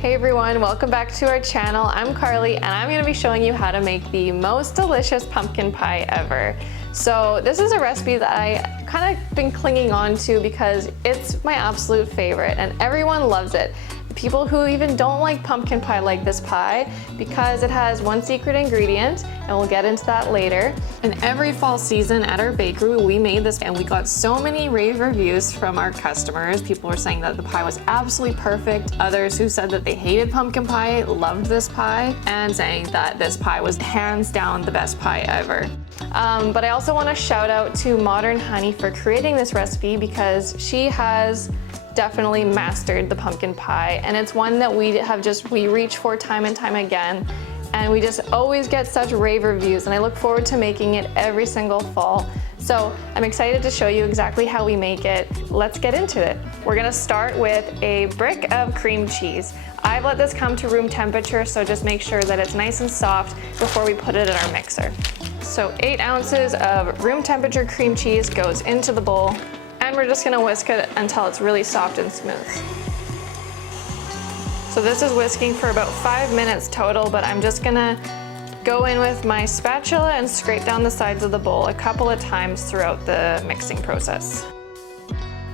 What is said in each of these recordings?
Hey everyone, welcome back to our channel. I'm Carly and I'm going to be showing you how to make the most delicious pumpkin pie ever. So this is a recipe that I kind of been clinging on to because it's my absolute favorite and everyone loves it. People who even don't like pumpkin pie like this pie because it has one secret ingredient, and we'll get into that later. And every fall season at our bakery, we made this and we got so many rave reviews from our customers. People were saying that the pie was absolutely perfect. Others who said that they hated pumpkin pie loved this pie, and saying that this pie was hands down the best pie ever. But I also want to shout out to Modern Honey for creating this recipe because she has definitely mastered the pumpkin pie, and it's one that we reach for time and time again, and we just always get such rave reviews, and I look forward to making it every single fall. So I'm excited to show you exactly how we make it. Let's get into it. We're gonna start with a brick of cream cheese. I've let this come to room temperature, so just make sure that it's nice and soft before we put it in our mixer. So 8 ounces of room temperature cream cheese goes into the bowl, and we're just gonna whisk it until it's really soft and smooth. So this is whisking for about 5 minutes total, but I'm just gonna go in with my spatula and scrape down the sides of the bowl a couple of times throughout the mixing process.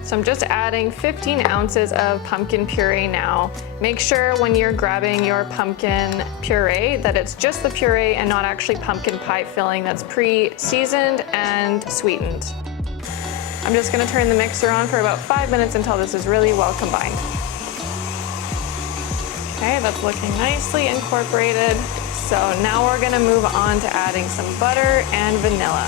So I'm just adding 15 ounces of pumpkin puree now. Make sure when you're grabbing your pumpkin puree that it's just the puree and not actually pumpkin pie filling that's pre-seasoned and sweetened. I'm just gonna turn the mixer on for about 5 minutes until this is really well combined. Okay, that's looking nicely incorporated. So now we're gonna move on to adding some butter and vanilla.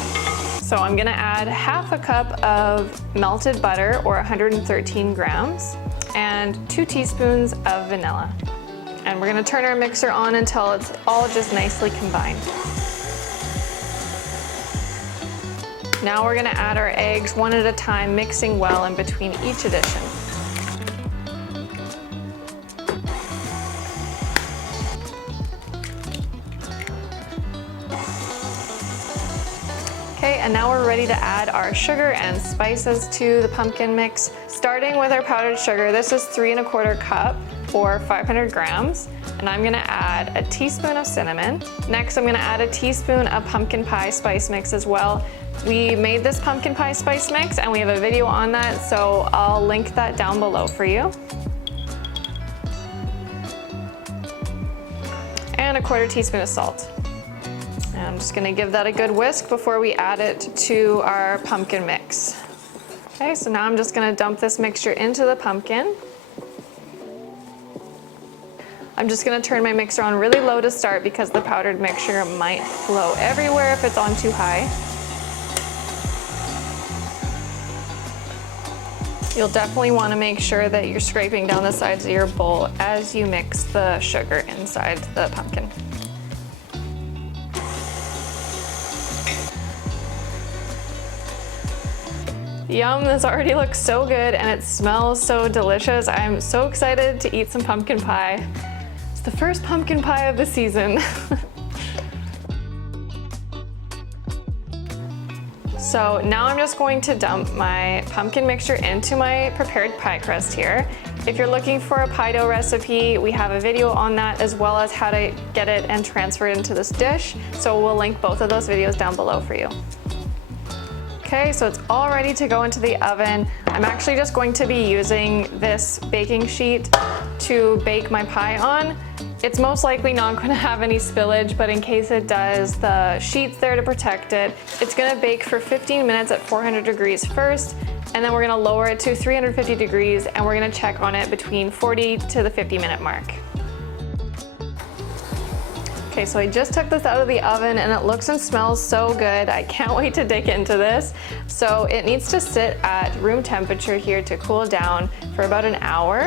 So I'm gonna add half a cup of melted butter, or 113 grams, and 2 teaspoons of vanilla. And we're gonna turn our mixer on until it's all just nicely combined. Now we're gonna add our eggs one at a time, mixing well in between each addition. Okay, and now we're ready to add our sugar and spices to the pumpkin mix. Starting with our powdered sugar, this is 3 1/4 cup, or 500 grams. And I'm gonna add a teaspoon of cinnamon. Next, I'm gonna add a teaspoon of pumpkin pie spice mix as well. We made this pumpkin pie spice mix and we have a video on that, so I'll link that down below for you. And a 1/4 teaspoon of salt. And I'm just gonna give that a good whisk before we add it to our pumpkin mix. Okay, so now I'm just gonna dump this mixture into the pumpkin. I'm just gonna turn my mixer on really low to start because the powdered mixture might flow everywhere if it's on too high. You'll definitely want to make sure that you're scraping down the sides of your bowl as you mix the sugar inside the pumpkin. Yum, this already looks so good and it smells so delicious. I'm so excited to eat some pumpkin pie. It's the first pumpkin pie of the season. So now I'm just going to dump my pumpkin mixture into my prepared pie crust here. If you're looking for a pie dough recipe, we have a video on that, as well as how to get it and transfer it into this dish. So we'll link both of those videos down below for you. Okay, so it's all ready to go into the oven. I'm actually just going to be using this baking sheet to bake my pie on. It's most likely not going to have any spillage, but in case it does, the sheet's there to protect it. It's going to bake for 15 minutes at 400 degrees first, and then we're going to lower it to 350 degrees, and we're going to check on it between 40 to the 50-minute mark. Okay, so I just took this out of the oven and it looks and smells so good. I can't wait to dig into this. So it needs to sit at room temperature here to cool down for about an hour.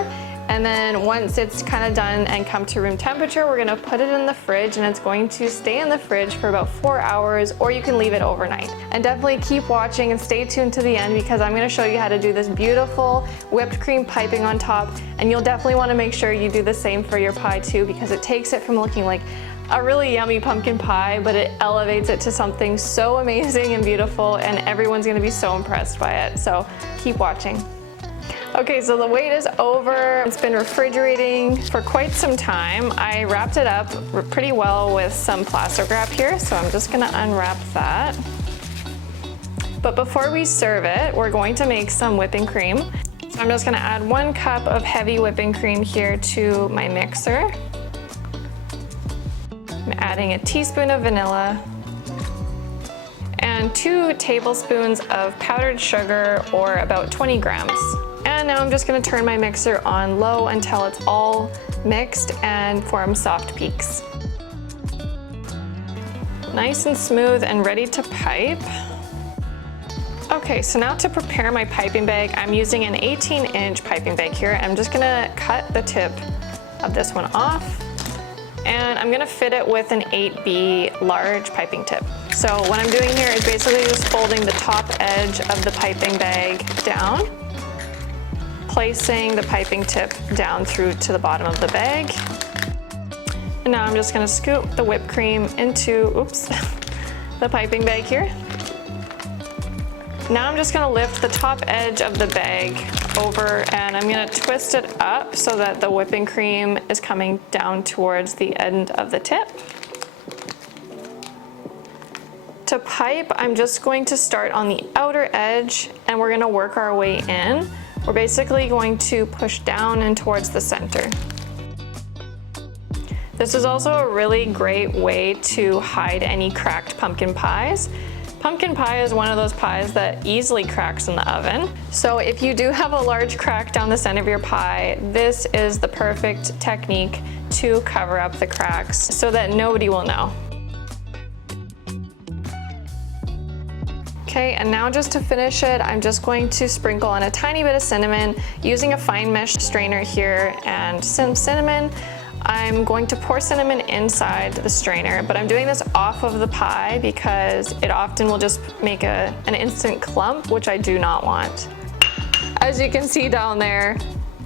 And then once it's kind of done and come to room temperature, we're gonna put it in the fridge, and it's going to stay in the fridge for about 4 hours, or you can leave it overnight. And definitely keep watching and stay tuned to the end because I'm gonna show you how to do this beautiful whipped cream piping on top. And you'll definitely wanna make sure you do the same for your pie too, because it takes it from looking like a really yummy pumpkin pie, but it elevates it to something so amazing and beautiful, and everyone's gonna be so impressed by it. So keep watching. Okay, so the wait is over. It's been refrigerating for quite some time. I wrapped it up pretty well with some plastic wrap here, so I'm just gonna unwrap that. But before we serve it, we're going to make some whipping cream. So I'm just gonna add 1 cup of heavy whipping cream here to my mixer. I'm adding a teaspoon of vanilla and 2 tablespoons of powdered sugar, or about 20 grams. And now I'm just gonna turn my mixer on low until it's all mixed and form soft peaks. Nice and smooth and ready to pipe. Okay, so now to prepare my piping bag, I'm using an 18-inch piping bag here. I'm just gonna cut the tip of this one off, and I'm gonna fit it with an 8B large piping tip. So what I'm doing here is basically just folding the top edge of the piping bag down, placing the piping tip down through to the bottom of the bag. And now I'm just gonna scoop the whipped cream into, the piping bag here. Now I'm just gonna lift the top edge of the bag over, and I'm gonna twist it up so that the whipping cream is coming down towards the end of the tip. To pipe, I'm just going to start on the outer edge, and we're gonna work our way in. We're basically going to push down and towards the center. This is also a really great way to hide any cracked pumpkin pies. Pumpkin pie is one of those pies that easily cracks in the oven. So if you do have a large crack down the center of your pie, this is the perfect technique to cover up the cracks so that nobody will know. Okay, and now just to finish it, I'm just going to sprinkle on a tiny bit of cinnamon using a fine mesh strainer here and some cinnamon. I'm going to pour cinnamon inside the strainer, but I'm doing this off of the pie because it often will just make an instant clump, which I do not want. As you can see down there,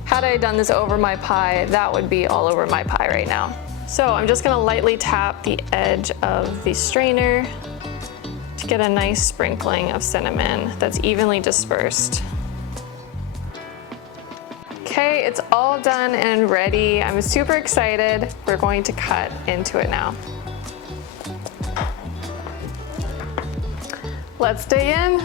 had I done this over my pie, that would be all over my pie right now. So I'm just gonna lightly tap the edge of the strainer to get a nice sprinkling of cinnamon that's evenly dispersed. Okay, it's all done and ready. I'm super excited. We're going to cut into it now. Let's dig in.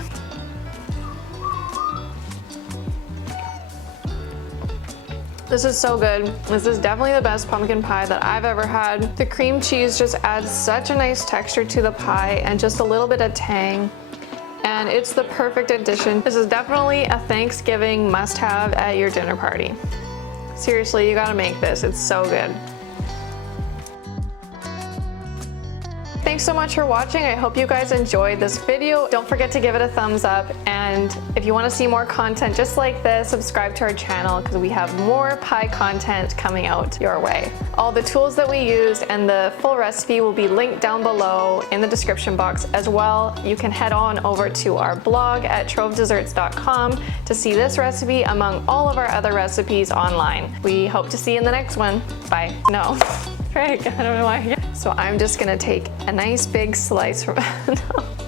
This is so good. This is definitely the best pumpkin pie that I've ever had. The cream cheese just adds such a nice texture to the pie and just a little bit of tang. And it's the perfect addition. This is definitely a Thanksgiving must-have at your dinner party. Seriously, you gotta make this. It's so good. Thanks so much for watching. I hope you guys enjoyed this video. Don't forget to give it a thumbs up, and if you want to see more content just like this, subscribe to our channel because we have more pie content coming out your way. All the tools that we used and the full recipe will be linked down below in the description box as well. You can head on over to our blog at trovedesserts.com to see this recipe among all of our other recipes online. We hope to see you in the next one. Bye. No. Frick, I don't know why. So I'm just gonna take a nice big slice from no.